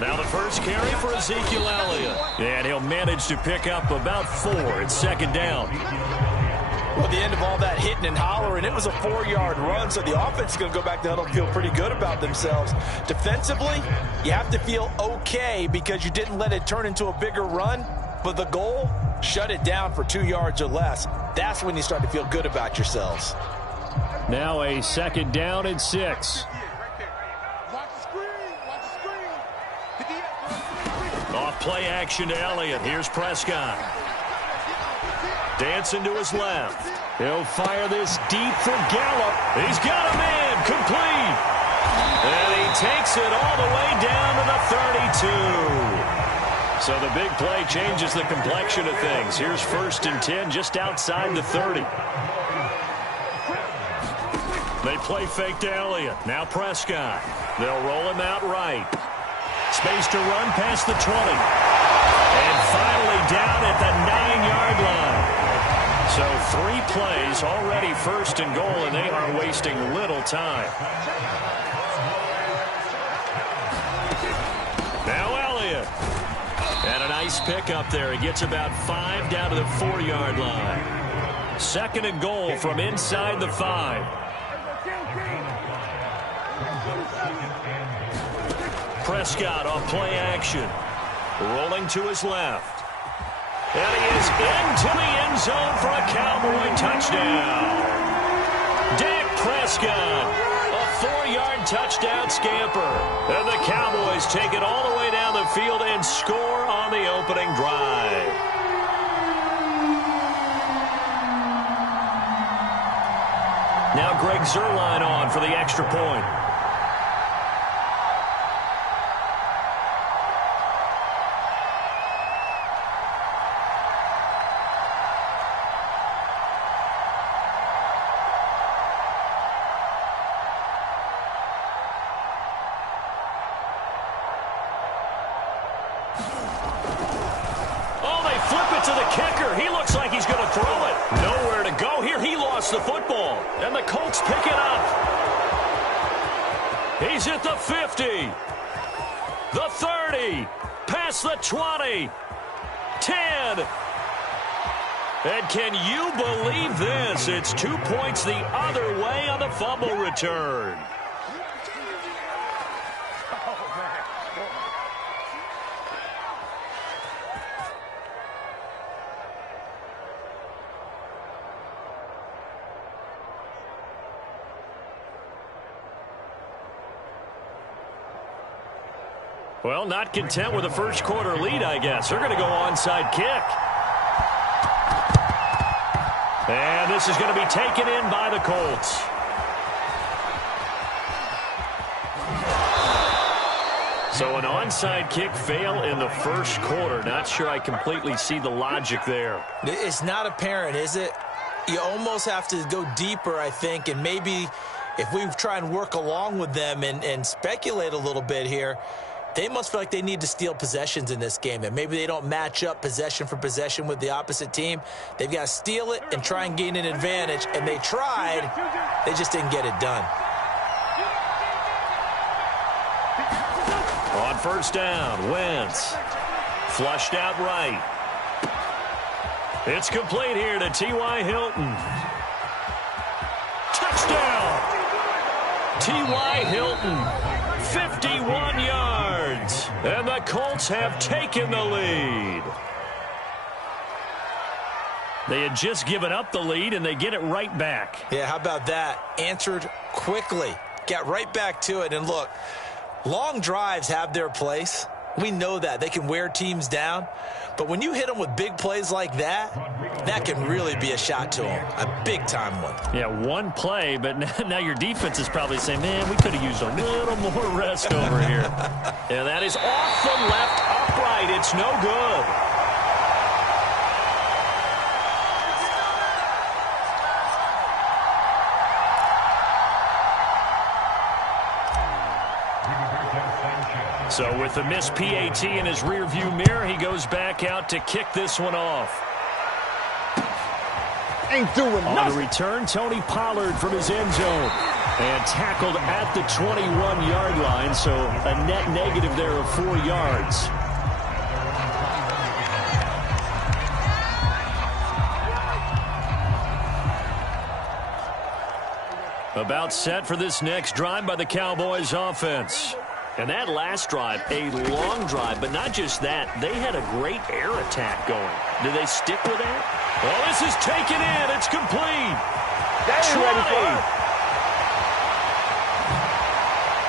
Now the first carry for Ezekiel Elliott. And he'll manage to pick up about 4. It's second down. Well, the end of all that hitting and hollering, it was a 4-yard run, so the offense is going to go back to huddle and feel pretty good about themselves. Defensively, you have to feel okay because you didn't let it turn into a bigger run, but the goal, shut it down for 2 yards or less. That's when you start to feel good about yourselves. Now a second down and 6. Off play action to Elliott. Here's Prescott. Dancing to his left. He'll fire this deep for Gallup. He's got a man. Complete. And he takes it all the way down to the 32. So the big play changes the complexion of things. Here's 1st and 10 just outside the 30. They play fake to Elliott. Now Prescott. They'll roll him out right. Space to run past the 20. And finally down at the 9-yard line. So 3 plays, already 1st and goal, and they are wasting little time. Now Elliott. And a nice pick up there. He gets about 5 down to the 4-yard line. 2nd and goal from inside the 5. Prescott off play action. Rolling to his left. And he is into the end zone for a Cowboy touchdown. Dak Prescott, a 4-yard touchdown scamper. And the Cowboys take it all the way down the field and score on the opening drive. Now Greg Zuerlein on for the extra point. The football, and the Colts pick it up. He's at the 50, the 30, past the 20, 10. And can you believe this? It's 2 points the other way on the fumble return. Well, not content with a first quarter lead, I guess. They're going to go onside kick. And this is going to be taken in by the Colts. So an onside kick fail in the first quarter. Not sure I completely see the logic there. It's not apparent, is it? You almost have to go deeper, I think, and maybe if we try and work along with them and speculate a little bit here, they must feel like they need to steal possessions in this game, and maybe they don't match up possession for possession with the opposite team. They've got to steal it and try and gain an advantage, and they tried. They just didn't get it done. On first down, Wentz. Flushed out right. It's complete here to T.Y. Hilton. Touchdown! T.Y. Hilton, 51 yards. And the Colts have taken the lead. They had just given up the lead, and they get it right back. Yeah, how about that? Answered quickly. Got right back to it. And look, long drives have their place. We know that. They can wear teams down. But when you hit them with big plays like that, that can really be a shot to them. A big-time one. Yeah, one play, but now your defense is probably saying, man, we could have used a little more rest over here. And that is off the left upright. It's no good. So with the missed PAT in his rearview mirror, he goes back out to kick this one off. ain't doing On nothing. the return, Tony Pollard from his end zone. And tackled at the 21-yard line, so a net negative there of 4 yards. About set for this next drive by the Cowboys offense. And that last drive, a long drive, but not just that. They had a great air attack going. Do they stick with that? Well, this is taken in. It's complete. They ain't ready for it.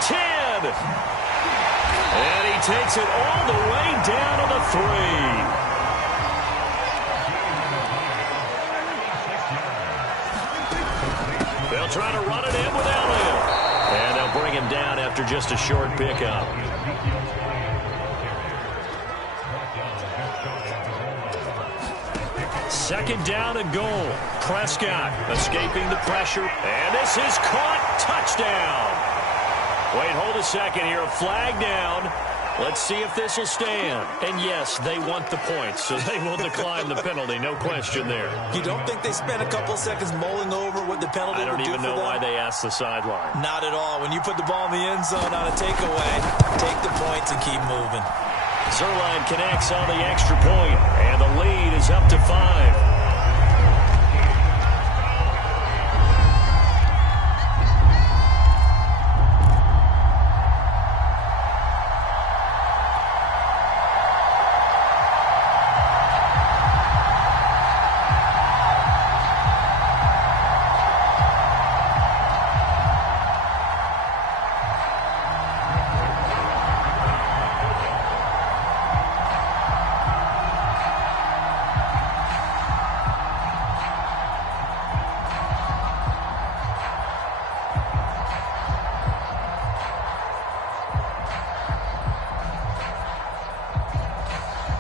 10. And he takes it all the way down to the 3. They'll try to run it in without him. And they'll bring him down after just a short pickup. Second down and goal. Prescott escaping the pressure. And this is caught. Touchdown. Wait, hold a second here. A flag down. Let's see if this will stand. And yes, they want the points, so they will decline the penalty. No question there. You don't think they spent a couple seconds mulling over what the penalty would do for them? I don't even know why they asked the sideline. Not at all. When you put the ball in the end zone on a takeaway, take the points and keep moving. Zerline connects on the extra point, and the lead is up to 5.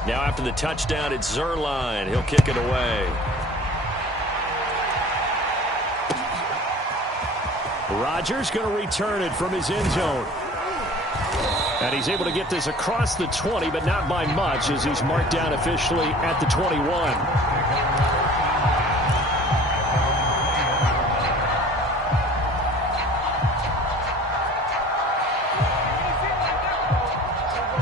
Now after the touchdown, it's Zerline. He'll kick it away. Rodgers going to return it from his end zone. And he's able to get this across the 20, but not by much, as he's marked down officially at the 21.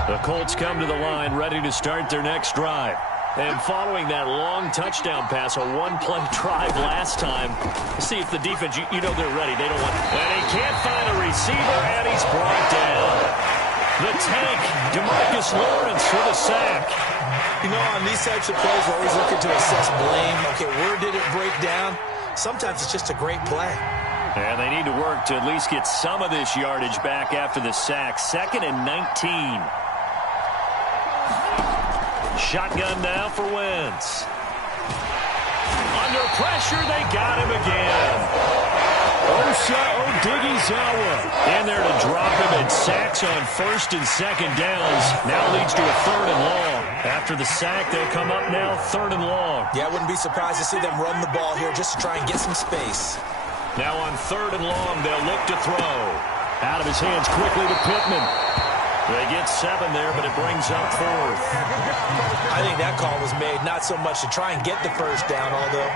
The Colts come to the line, ready to start their next drive. And following that long touchdown pass, a one-play drive last time, see if the defense, you know they're ready. They don't want... And he can't find a receiver, and he's brought down. The tank, DeMarcus Lawrence for the sack. You know, on these types of plays, we're always looking to assess blame. Okay, where did it break down? Sometimes it's just a great play. And they need to work to at least get some of this yardage back after the sack. 2nd and 19. Shotgun now for Wentz. Under pressure, they got him again. Osa Odighizuwa in there to drop him, and sacks on 1st and 2nd downs. Now leads to a 3rd and long. After the sack, they'll come up now 3rd and long. Yeah, I wouldn't be surprised to see them run the ball here just to try and get some space. Now on 3rd and long, they'll look to throw. Out of his hands quickly to Pittman. They get 7 there, but it brings up 4th. I think that call was made not so much to try and get the first down, although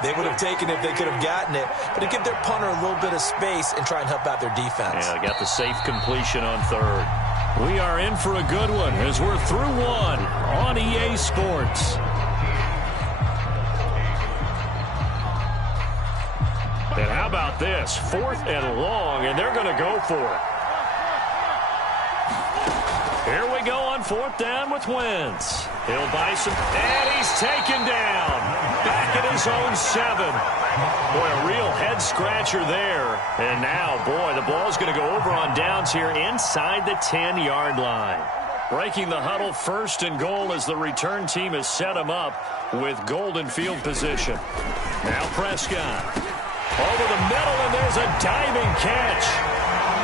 they would have taken it if they could have gotten it, but to give their punter a little bit of space and try and help out their defense. Yeah, they got the safe completion on 3rd. We are in for a good one as we're through one on EA Sports. And how about this? 4th and long, and they're going to go for it. Here we go on 4th down with Wentz. He'll buy some, and he's taken down. Back at his own 7. Boy, a real head-scratcher there. And now, boy, the ball's going to go over on downs here inside the 10-yard line. Breaking the huddle, 1st and goal as the return team has set him up with golden field position. Now Prescott. Over the middle, and there's a diving catch.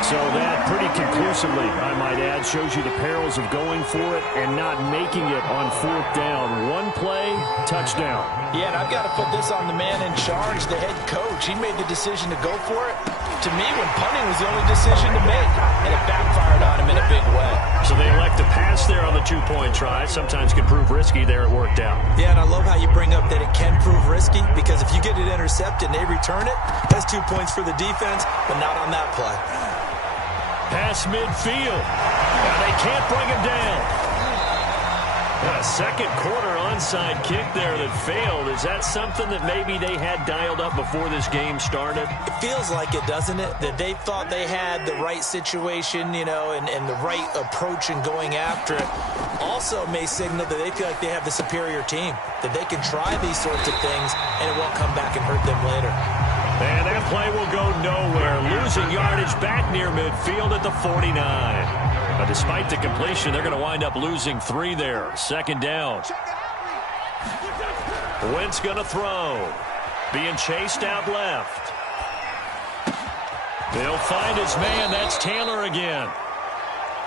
So that pretty conclusively, I might add, shows you the perils of going for it and not making it on 4th down. One play, touchdown. Yeah, and I've got to put this on the man in charge, the head coach. He made the decision to go for it. To me, when punting was the only decision to make, and it backfired on him in a big way. So they elect to pass there on the 2-point try. Sometimes can prove risky. There it worked out. Yeah, and I love how you bring up that it can prove risky, because if you get it intercepted and they return it, that's 2 points for the defense, but not on that play. Pass midfield. Now they can't bring him down. A second quarter onside kick there that failed. Is that something that maybe they had dialed up before this game started? It feels like it, doesn't it? That they thought they had the right situation, you know, and the right approach in going after it. Also may signal that they feel like they have the superior team, that they can try these sorts of things and it won't come back and hurt them later. And that play will go nowhere. Losing yardage back near midfield at the 49. But despite the completion, they're going to wind up losing 3 there. 2nd down. Wentz going to throw. Being chased out left. They'll find his man. That's Taylor again.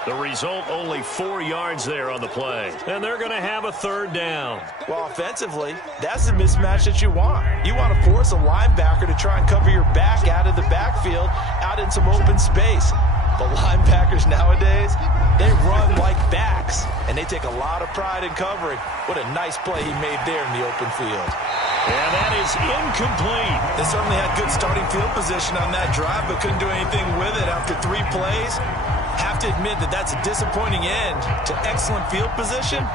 The result, only 4 yards there on the play. And they're going to have a 3rd down. Well, offensively, that's the mismatch that you want. You want to force a linebacker to try and cover your back out of the backfield, out in some open space. The linebackers nowadays, they run like backs, and they take a lot of pride in covering. What a nice play he made there in the open field. And that is incomplete. They certainly had good starting field position on that drive, but couldn't do anything with it after 3 plays. Have to admit that that's a disappointing end to excellent field position.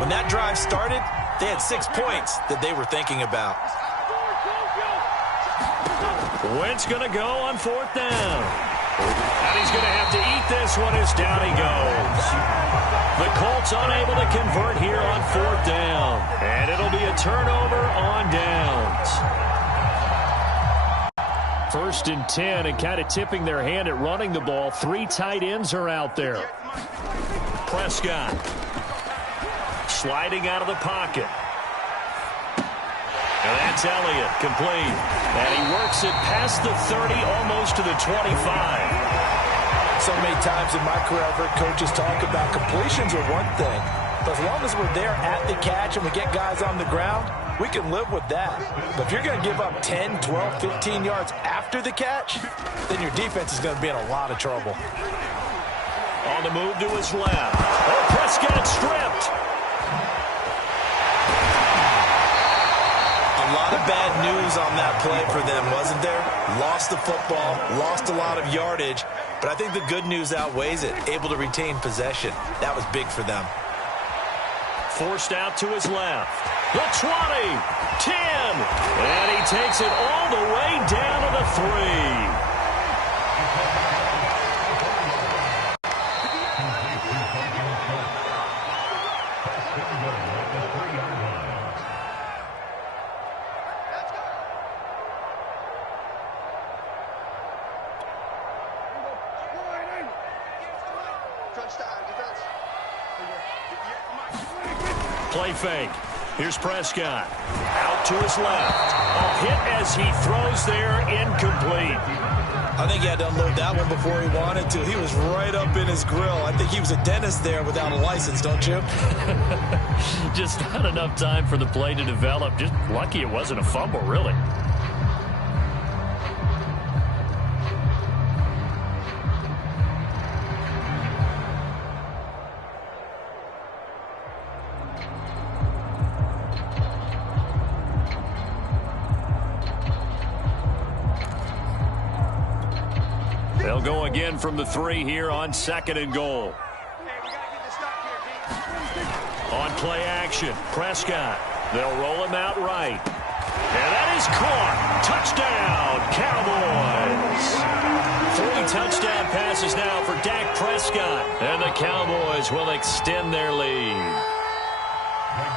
When that drive started, they had 6 points that they were thinking about. Wentz going to go on 4th down. And he's going to have to eat this one as down he goes. The Colts unable to convert here on 4th down. And it'll be a turnover on downs. 1st and 10, and kind of tipping their hand at running the ball. 3 tight ends are out there. Prescott sliding out of the pocket. And that's Elliott, complete. And he works it past the 30, almost to the 25. So many times in my career, I've heard coaches talk about completions are one thing. But as long as we're there at the catch and we get guys on the ground, we can live with that. But if you're going to give up 10, 12, 15 yards after the catch, then your defense is going to be in a lot of trouble. On the move to his left. Oh, Prescott stripped. A lot of bad news on that play for them, wasn't there? Lost the football, lost a lot of yardage, but I think the good news outweighs it. Able to retain possession. That was big for them. Forced out to his left. The 20, 10, and he takes it all the way down to the 3. Play fake. Here's Prescott. Out to his left. A hit as he throws there, incomplete. I think he had to unload that one before he wanted to. He was right up in his grill. I think he was a dentist there without a license, don't you? Just not enough time for the play to develop. Just lucky it wasn't a fumble, really. They'll go again from the 3 here on 2nd and goal. On play action, Prescott. They'll roll him out right. And that is caught. Touchdown, Cowboys. 3 touchdown passes now for Dak Prescott. And the Cowboys will extend their lead.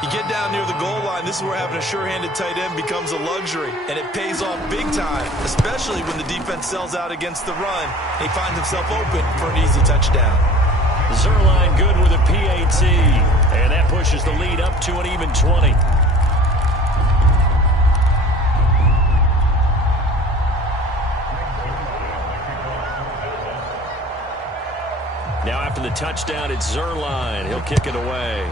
You get down near the goal line, this is where having a sure-handed tight end becomes a luxury, and it pays off big time, especially when the defense sells out against the run. He finds himself open for an easy touchdown. Zerline good with a PAT, and that pushes the lead up to an even 20. Now after the touchdown, it's Zerline. He'll kick it away.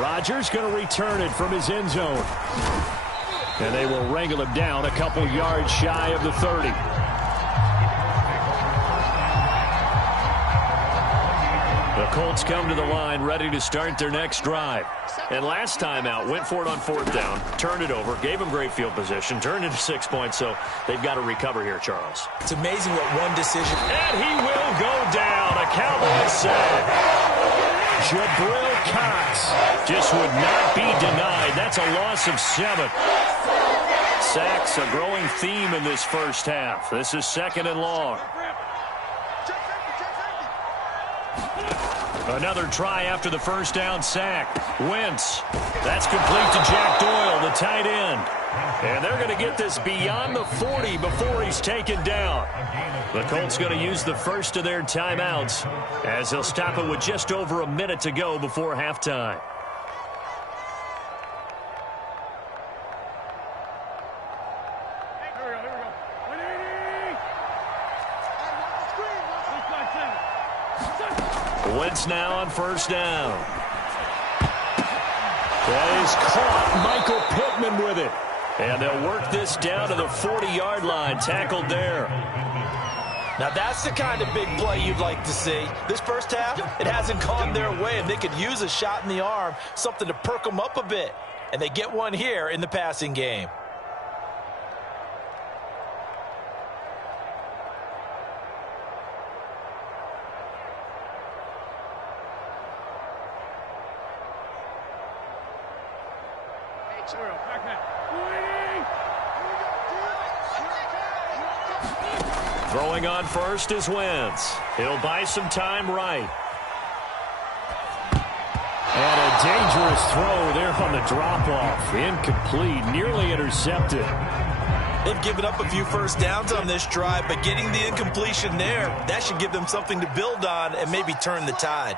Rodgers going to return it from his end zone. And they will wrangle him down a couple yards shy of the 30. The Colts come to the line ready to start their next drive. And last time out, went for it on 4th down, turned it over, gave them great field position, turned into 6 points, so they've got to recover here, Charles. It's amazing what one decision. And he will go down. A Cowboys sack. Jabril Cox just would not be denied. That's a loss of 7. Sacks, a growing theme in this first half. This is 2nd and long. Another try after the first down sack. Wentz. That's complete to Jack Doyle, the tight end. And they're going to get this beyond the 40 before he's taken down. The Colts going to use the first of their timeouts as they'll stop it with just over a minute to go before halftime. Wentz now on 1st down. That is caught. Michael Pittman with it. And they'll work this down to the 40-yard line. Tackled there. Now that's the kind of big play you'd like to see. This first half, it hasn't gone their way, and they could use a shot in the arm, something to perk them up a bit. And they get one here in the passing game. Throwing on first is Wentz. He'll buy some time right. And a dangerous throw there on the drop-off. Incomplete, nearly intercepted. They've given up a few first downs on this drive, but getting the incompletion there, that should give them something to build on and maybe turn the tide.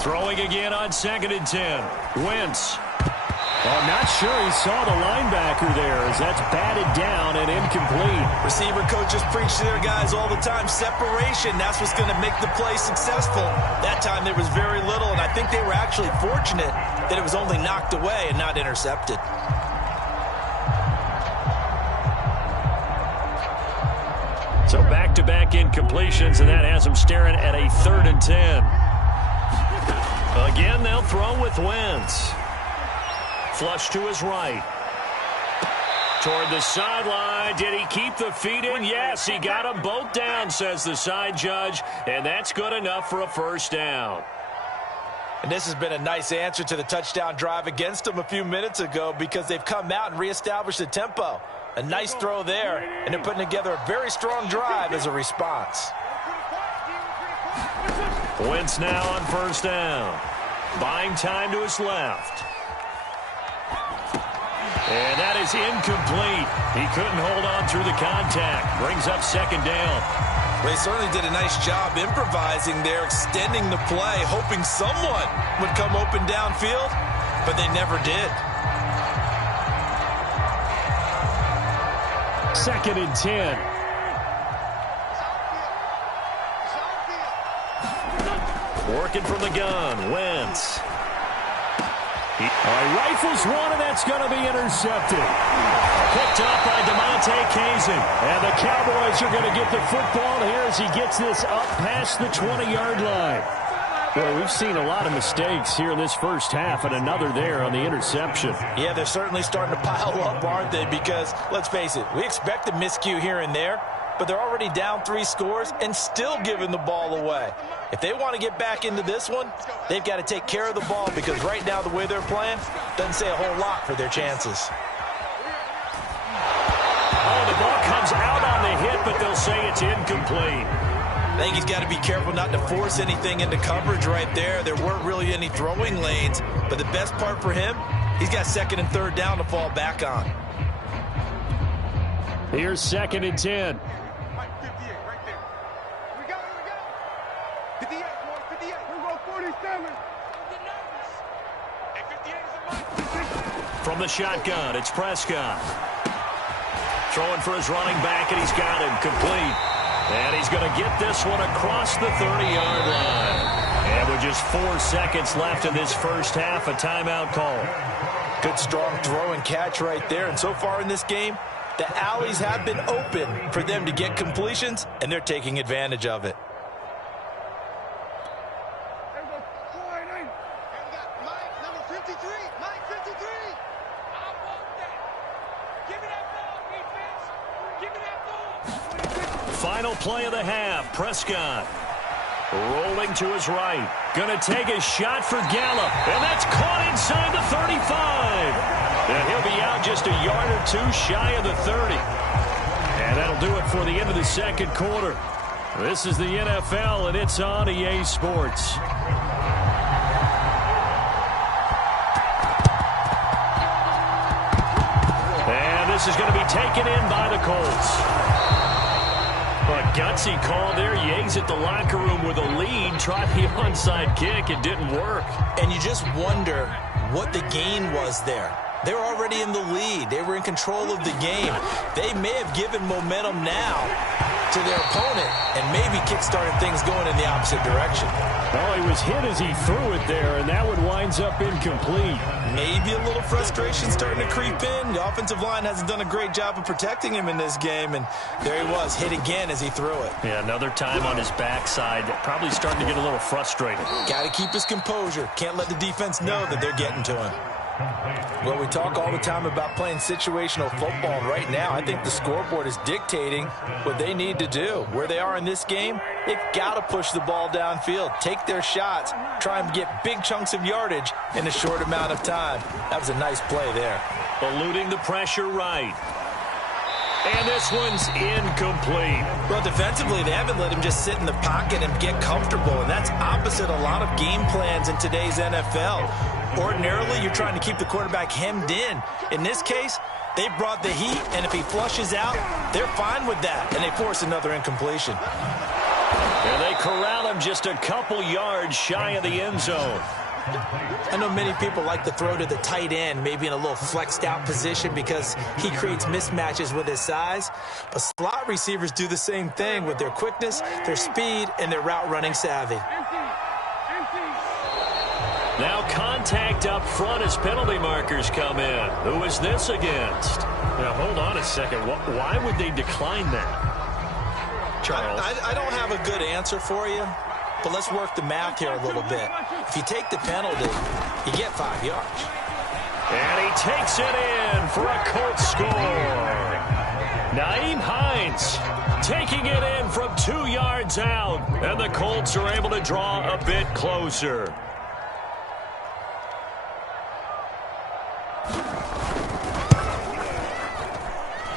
Throwing again on 2nd and 10. Wentz. I'm not sure he saw the linebacker there as that's batted down and incomplete. Receiver coaches preach to their guys all the time. Separation, that's what's going to make the play successful. That time there was very little, and I think they were actually fortunate that it was only knocked away and not intercepted. So back-to-back incompletions, and that has them staring at a 3rd and 10. Again, they'll throw with Wentz. Flush to his right. Toward the sideline. Did he keep the feet in? Yes, he got them both down, says the side judge. And that's good enough for a 1st down. And this has been a nice answer to the touchdown drive against them a few minutes ago because they've come out and reestablished the tempo. A nice throw there, and they're putting together a very strong drive as a response. Wentz now on 1st down. Buying time to his left. And that is incomplete. He couldn't hold on through the contact. Brings up 2nd down. They certainly did a nice job improvising there, extending the play, hoping someone would come open downfield, but they never did. 2nd and 10. Working from the gun, Wentz. Rifles one, and that's going to be intercepted. Picked up by DeMonte Kazin. And the Cowboys are going to get the football here as he gets this up past the 20-yard line. Well, we've seen a lot of mistakes here in this first half, and another there on the interception. Yeah, they're certainly starting to pile up, aren't they? Because, let's face it, we expect a miscue here and there, but they're already down 3 scores and still giving the ball away. If they want to get back into this one, they've got to take care of the ball because right now the way they're playing doesn't say a whole lot for their chances. Oh, the ball comes out on the hit, but they'll say it's incomplete. I think he's got to be careful not to force anything into coverage right there. There weren't really any throwing lanes, but the best part for him, he's got 2nd and 3rd down to fall back on. Here's 2nd and 10. From the shotgun, it's Prescott. Throwing for his running back, and he's got him complete. And he's going to get this one across the 30-yard line. And with just 4 seconds left in this first half, a timeout call. Good, strong throw and catch right there. And so far in this game, the alleys have been open for them to get completions, and they're taking advantage of it. Final play of the half. Prescott rolling to his right. Going to take a shot for Gallup. And that's caught inside the 35. And he'll be out just a yard or two shy of the 30. And that'll do it for the end of the second quarter. This is the NFL, and it's on EA Sports. And this is going to be taken in by the Colts. A gutsy call there. Yates at the locker room with a lead. Tried the onside kick. It didn't work. And you just wonder what the gain was there. They were already in the lead. They were in control of the game. They may have given momentum now to their opponent and maybe kick-started things going in the opposite direction. Oh, he was hit as he threw it there, and that one winds up incomplete. Maybe a little frustration starting to creep in. The offensive line hasn't done a great job of protecting him in this game, and there he was, hit again as he threw it. Yeah, another time on his backside. Probably starting to get a little frustrated. Got to keep his composure. Can't let the defense know that they're getting to him. Well, we talk all the time about playing situational football, and right now I think the scoreboard is dictating what they need to do. Where they are in this game, they've got to push the ball downfield, take their shots, try and get big chunks of yardage in a short amount of time. That was a nice play there. Eluding the pressure right. And this one's incomplete. Well, defensively, they haven't let him just sit in the pocket and get comfortable, and that's opposite a lot of game plans in today's NFL. Ordinarily, you're trying to keep the quarterback hemmed in. In this case, they brought the heat, and if he flushes out, they're fine with that, and they force another incompletion. And they corral him just a couple yards shy of the end zone. I know many people like to throw to the tight end, maybe in a little flexed out position because he creates mismatches with his size. But slot receivers do the same thing with their quickness, their speed, and their route running savvy. Now contact up front as penalty markers come in. Who is this against? Now, hold on a second. Why would they decline that? Charles? I don't have a good answer for you, but let's work the math here a little bit. If you take the penalty, you get 5 yards. And he takes it in for a Colts score. Nyheim Hines taking it in from 2 yards out, and the Colts are able to draw a bit closer.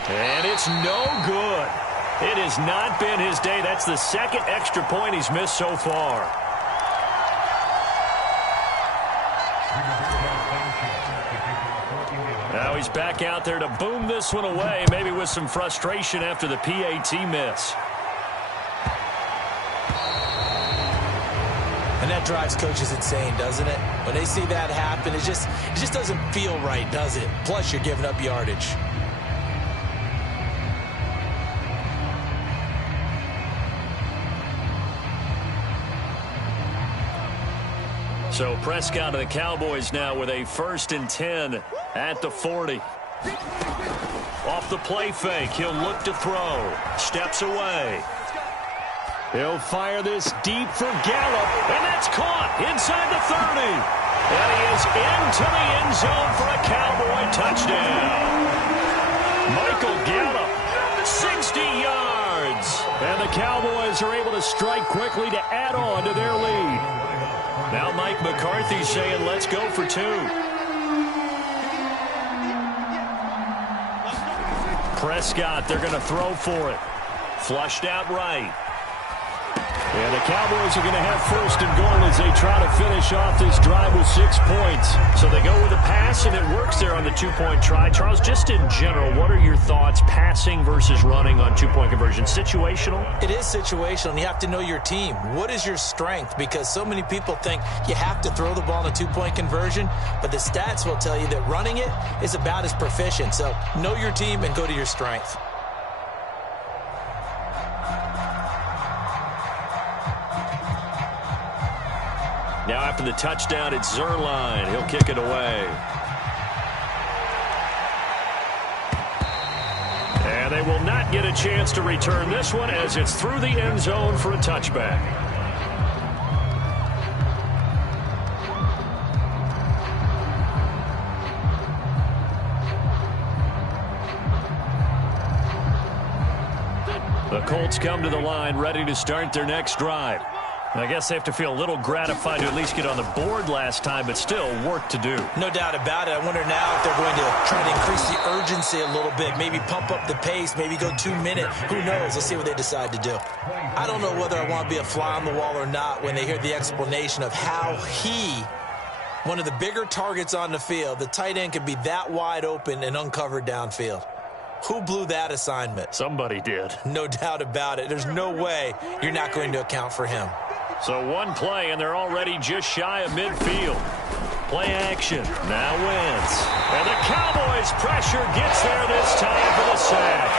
And it's no good. It has not been his day. That's the second extra point he's missed so far. Now he's back out there to boom this one away, maybe with some frustration after the PAT miss. And that drives coaches insane, doesn't it? When they see that happen, it just doesn't feel right, does it? Plus, you're giving up yardage. So Prescott and the Cowboys now with a 1st and 10 at the 40. Off the play fake, he'll look to throw. Steps away. He'll fire this deep for Gallup, and that's caught inside the 30. And he is into the end zone for a Cowboy touchdown. Michael Gallup, 60 yards. And the Cowboys are able to strike quickly to add on to their lead. Now Mike McCarthy saying, let's go for 2. Prescott, they're going to throw for it. Flushed out right. And the Cowboys are going to have first and goal as they try to finish off this drive with 6 points. So they go with a pass, and it works there on the two-point try. Charles, just in general, what are your thoughts passing versus running on two-point conversion? Situational? It is situational, and you have to know your team. What is your strength? Because so many people think you have to throw the ball in a two-point conversion, but the stats will tell you that running it is about as proficient. So know your team and go to your strength. Now after the touchdown, it's Zerline. He'll kick it away. And they will not get a chance to return this one as it's through the end zone for a touchback. The Colts come to the line ready to start their next drive. I guess they have to feel a little gratified to at least get on the board last time, but still work to do. No doubt about it. I wonder now if they're going to try to increase the urgency a little bit, maybe pump up the pace, maybe go 2 minute. Who knows? Let's see what they decide to do. I don't know whether I want to be a fly on the wall or not when they hear the explanation of how one of the bigger targets on the field, the tight end could be that wide open and uncovered downfield. Who blew that assignment? Somebody did. No doubt about it. There's no way you're not going to account for him. So one play, and they're already just shy of midfield. Play action. Now Wentz. And the Cowboys' pressure gets there this time for the sack.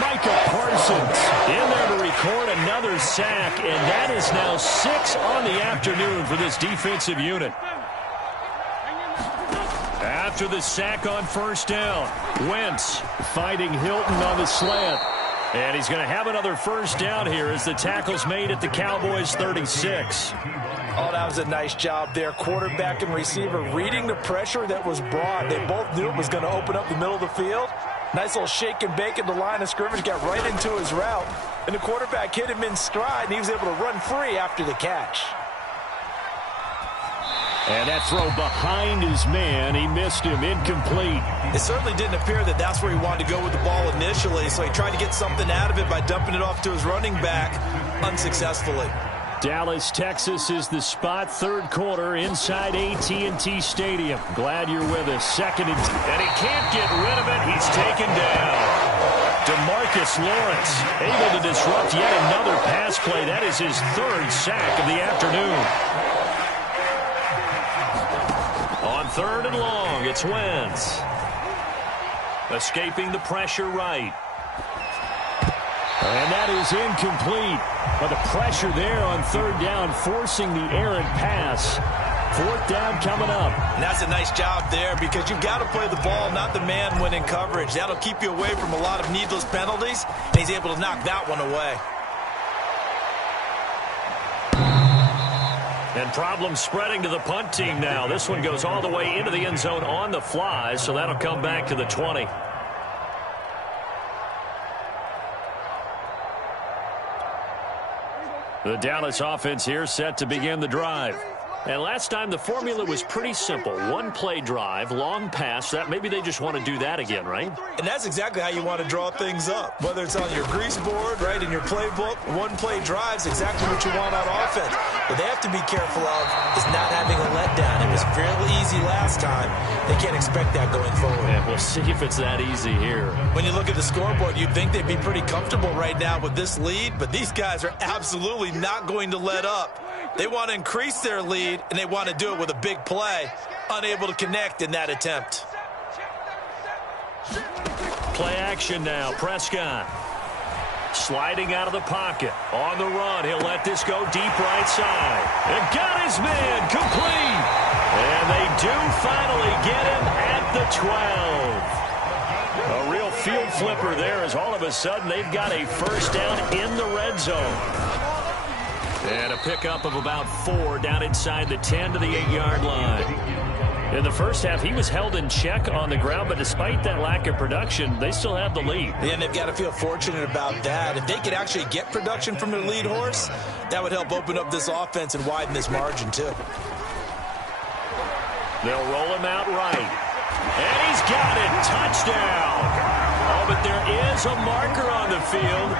Micah Parsons in there to record another sack, and that is now 6 on the afternoon for this defensive unit. After the sack on first down, Wentz fighting Hilton on the slant. And he's going to have another first down here as the tackle's made at the Cowboys' 36. Oh, that was a nice job there. Quarterback and receiver reading the pressure that was brought. They both knew it was going to open up the middle of the field. Nice little shake and bake at the line of scrimmage, got right into his route. And the quarterback hit him in stride, and he was able to run free after the catch. And that throw behind his man, he missed him, incomplete. It certainly didn't appear that that's where he wanted to go with the ball initially, so he tried to get something out of it by dumping it off to his running back unsuccessfully. Dallas, Texas is the spot, third quarter inside AT&T Stadium. Glad you're with us. Second and he can't get rid of it. He's taken down. DeMarcus Lawrence able to disrupt yet another pass play. That is his third sack of the afternoon. On third and long, it's Wentz. Escaping the pressure right. And that is incomplete. But the pressure there on third down, forcing the errant pass. Fourth down coming up. And that's a nice job there because you've got to play the ball, not the man when in coverage. That'll keep you away from a lot of needless penalties, and he's able to knock that one away. And problems spreading to the punt team now. This one goes all the way into the end zone on the fly, so that'll come back to the 20. The Dallas offense here set to begin the drive. And last time the formula was pretty simple. One play drive, long pass. That maybe they just want to do that again, right? And that's exactly how you want to draw things up. Whether it's on your grease board, right, in your playbook, one play drive's exactly what you want on offense. What they have to be careful of is not having a letdown. It was fairly easy last time. They can't expect that going forward. Yeah, we'll see if it's that easy here. When you look at the scoreboard, you'd think they'd be pretty comfortable right now with this lead, but these guys are absolutely not going to let up. They want to increase their lead, and they want to do it with a big play. Unable to connect in that attempt. Play action now. Prescott sliding out of the pocket. On the run, he'll let this go deep right side. And got his man complete. And they do finally get him at the 12. A real field flipper there as all of a sudden they've got a first down in the red zone. And a pickup of about 4 down inside the 10 to the 8-yard line. In the first half, he was held in check on the ground, but despite that lack of production, they still have the lead. Yeah, and they've got to feel fortunate about that. If they could actually get production from their lead horse, that would help open up this offense and widen this margin, too. They'll roll him out right. And he's got it. Touchdown. Oh, but there is a marker on the field.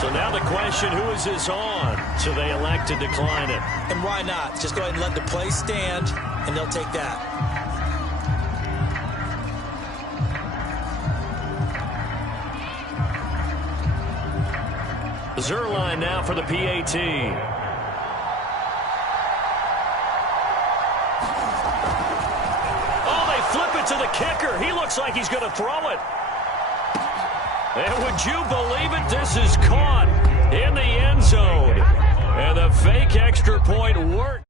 So now the question, who is this on? So they elect to decline it. And why not? Just go ahead and let the play stand, and they'll take that. Zerline now for the PAT. Oh, they flip it to the kicker. He looks like he's going to throw it. And would you believe it? This is caught in the end zone. And the fake extra point worked.